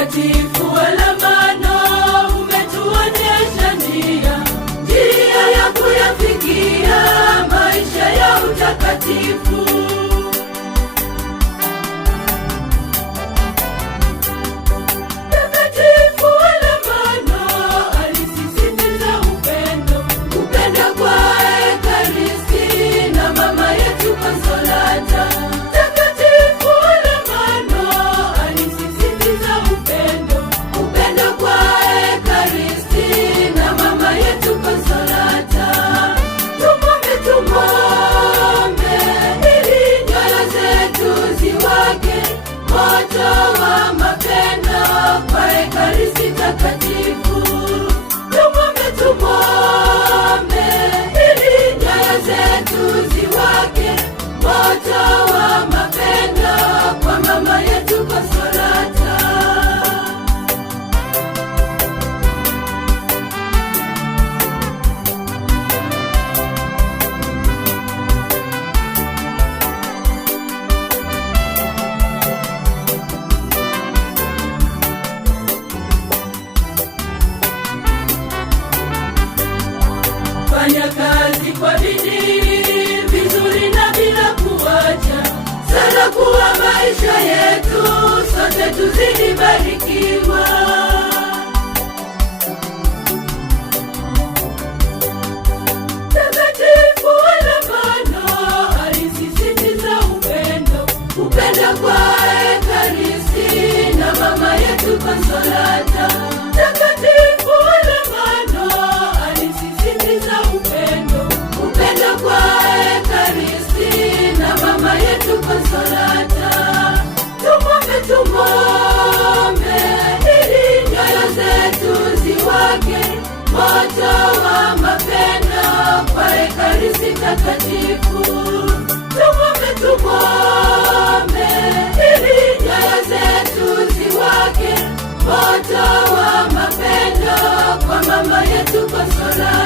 Mtakatifu Alamano, umetuonyesha njia ya kuyafikia maisha ya utakatifu. Mtakatifu Alamano alisisitiza upendo kwa Ekaristi na mama yetu Konsolata. Mtakatifu Alamano alisisitiza upendo kwa Ekaristi na mama yetu Konsolata. Tumwombe ili nyoyo zetu ziwake moto wa mapendo kwa Ekaristi takatifu. Tumwombe ili nyoyo zetu ziwake moto wa mapendo kwa mama yetu Konsolata. Fanya kazi kwa bidii, vizuri na bila kuacha, sana kuwa maisha yetu sote tuzidi barikiwa. Mtakatifu Alamano alisisitiza upendo kwa Ekaristi na mama yetu Konsolata. Mtakatifu Alamano alisisitiza upendo kwa Ekaristi na mama yetu Konsolata. Tumwombe ili nyoyo zetu ziwake moto wa mapendo kwa Ekaristi takatifu. Tumwombe ili nyoyo zetu ziwake moto wa mapendo kwa mama yetu Konsolata.